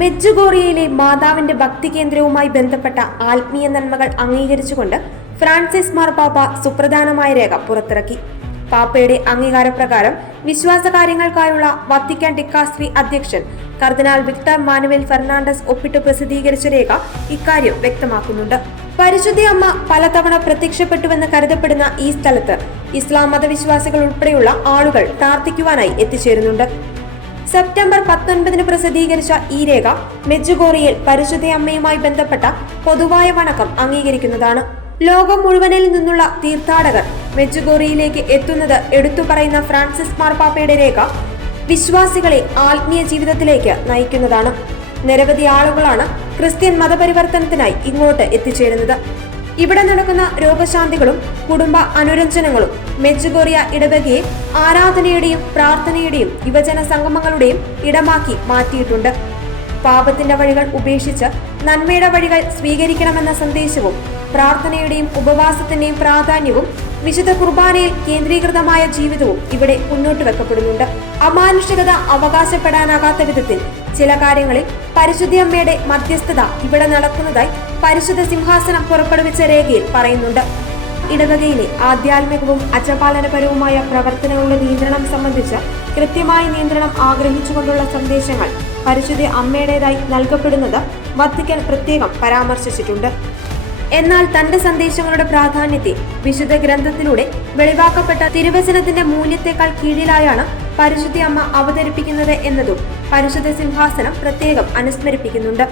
മെഡ്ജുഗോറിയയിലെ മാതാവിന്റെ ഭക്തി കേന്ദ്രവുമായി ബന്ധപ്പെട്ട ആത്മീയ നന്മകൾ അംഗീകരിച്ചുകൊണ്ട് ഫ്രാൻസിസ് മാർപ്പാപ്പ സുപ്രധാനമായ രേഖ പുറത്തിറക്കി. പാപ്പയുടെ അംഗീകാരപ്രകാരം വിശ്വാസകാര്യങ്ങൾക്കായുള്ള വത്തിക്കാൻ ഡിക്കാസ്ട്രി അധ്യക്ഷൻ കർദിനാൾ വിക്ടർ മാനുവേൽ ഫെർണാണ്ടസ് ഒപ്പിട്ട് പ്രസിദ്ധീകരിച്ച രേഖ ഇക്കാര്യം വ്യക്തമാക്കുന്നുണ്ട്. പരിശുദ്ധ അമ്മ പലതവണ പ്രത്യക്ഷപ്പെട്ടുവെന്ന് കരുതപ്പെടുന്ന ഈ സ്ഥലത്ത് ഇസ്ലാം മതവിശ്വാസികൾ ഉൾപ്പെടെയുള്ള ആളുകൾ പ്രാർത്ഥിക്കുവാനായി എത്തിച്ചേരുന്നുണ്ട്. സെപ്റ്റംബർ 19 പ്രസിദ്ധീകരിച്ച ഈ രേഖ മെഡ്ജുഗോറിയയിൽ പരിശുദ്ധ അമ്മയുമായി ബന്ധപ്പെട്ട പൊതുവായ വണക്കം അംഗീകരിക്കുന്നതാണ്. ലോകം മുഴുവനിൽ നിന്നുള്ള തീർത്ഥാടകർ മെഡ്ജുഗോറിയയിലേക്ക് എത്തുന്നത് എടുത്തു പറയുന്ന ഫ്രാൻസിസ് മാർപ്പാപ്പയുടെ രേഖ വിശ്വാസികളെ ആത്മീയ ജീവിതത്തിലേക്ക് നയിക്കുന്നതാണ്. നിരവധി ആളുകളാണ് ക്രിസ്ത്യൻ മതപരിവർത്തനത്തിനായി ഇങ്ങോട്ട് എത്തിച്ചേരുന്നത്. ഇവിടെ നടക്കുന്ന രോഗശാന്തികളും കുടുംബ അനുരഞ്ജനങ്ങളും മെഡ്ജുഗോറിയ ഇടവകയെ ആരാധനയുടെയും പ്രാർത്ഥനയുടെയും യുവജന സംഗമങ്ങളുടെയും ഇടമാക്കി മാറ്റിയിട്ടുണ്ട്. പാപത്തിന്റെ വഴികൾ ഉപേക്ഷിച്ച് നന്മയുടെ വഴികൾ സ്വീകരിക്കണമെന്ന സന്ദേശവും പ്രാർത്ഥനയുടെയും ഉപവാസത്തിന്റെയും പ്രാധാന്യവും വിശുദ്ധ കുർബാനയിൽ കേന്ദ്രീകൃതമായ ജീവിതവും ഇവിടെ മുന്നോട്ട് വെക്കപ്പെടുന്നുണ്ട്. അമാനുഷികത അവകാശപ്പെടാനാകാത്ത വിധത്തിൽ ചില കാര്യങ്ങളിൽ പരിശുദ്ധ അമ്മയുടെ മധ്യസ്ഥത ഇവിടെ നടക്കുന്നതായി പരിശുദ്ധ സിംഹാസനം പുറപ്പെടുവിച്ച രേഖയിൽ പറയുന്നുണ്ട്. ഇടവകയിലെ ആധ്യാത്മികവും അജപാലനപരവുമായ പ്രവർത്തനങ്ങളുടെ നിയന്ത്രണം സംബന്ധിച്ച് കൃത്യമായ നിയന്ത്രണം ആഗ്രഹിച്ചുകൊണ്ടുള്ള സന്ദേശങ്ങൾ പരിശുദ്ധ അമ്മയുടേതായി നൽകപ്പെടുന്നത് വത്തിക്കാൻ പ്രത്യേകം പരാമർശിച്ചിട്ടുണ്ട്. എന്നാൽ തന്റെ സന്ദേശങ്ങളുടെ പ്രാധാന്യത്തെ വിശുദ്ധ ഗ്രന്ഥത്തിലൂടെ വെളിവാക്കപ്പെട്ട തിരുവചനത്തിന്റെ മൂല്യത്തെക്കാൾ കീഴിലായാണ് പരിശുദ്ധ അമ്മ അവതരിപ്പിക്കുന്നത് എന്നതും പരിശുദ്ധ സിംഹാസനം പ്രത്യേകം അനുസ്മരിപ്പിക്കുന്നുണ്ട്.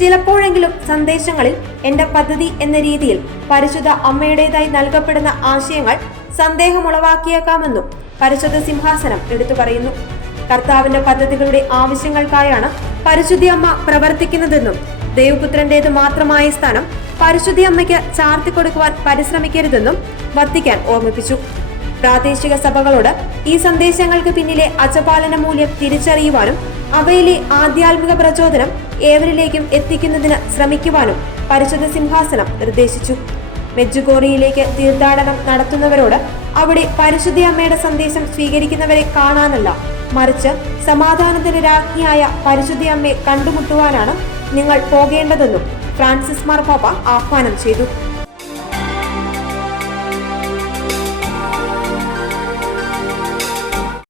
ചിലപ്പോഴെങ്കിലും സന്ദേശങ്ങളിൽ എന്റെ പദ്ധതി എന്ന രീതിയിൽ പരിശുദ്ധ അമ്മയുടേതായി നൽകപ്പെടുന്ന ആശയങ്ങൾ സന്ദേഹമുളവാക്കിയേക്കാമെന്നും പരിശുദ്ധ സിംഹാസനം എടുത്തു പറയുന്നു. കർത്താവിന്റെ പദ്ധതികളുടെ ആവശ്യങ്ങൾക്കായാണ് പരിശുദ്ധ അമ്മ പ്രവർത്തിക്കുന്നതെന്നും ദൈവപുത്രന്റേത് മാത്രമായ സ്ഥാനം പരിശുദ്ധ അമ്മയ്ക്ക് ചാർത്തിക്കൊടുക്കുവാൻ പരിശ്രമിക്കരുതെന്നും വത്തിക്കാൻ ഓർമ്മിപ്പിച്ചു. പ്രാദേശിക സഭകളോട് ഈ സന്ദേശങ്ങൾക്ക് പിന്നിലെ അജപാലന മൂല്യം തിരിച്ചറിയുവാനും അവയിലെ ആധ്യാത്മിക പ്രചോദനം ഏവരിലേക്കും എത്തിക്കുന്നതിന് ശ്രമിക്കുവാനും പരിശുദ്ധ സിംഹാസനം നിർദ്ദേശിച്ചു. മെഡ്ജുഗോറിയയിലേക്ക് തീർത്ഥാടനം നടത്തുന്നവരോട് അവിടെ പരിശുദ്ധ അമ്മയുടെ സന്ദേശം സ്വീകരിക്കുന്നവരെ കാണാനല്ല, മറിച്ച് സമാധാനത്തിന് രാജ്ഞിയായ പരിശുദ്ധ അമ്മയെ കണ്ടുമുട്ടുവാനാണ് നിങ്ങൾ പോകേണ്ടതെന്നും ഫ്രാൻസിസ് മാർപ്പാപ്പ ആഹ്വാനം ചെയ്തു.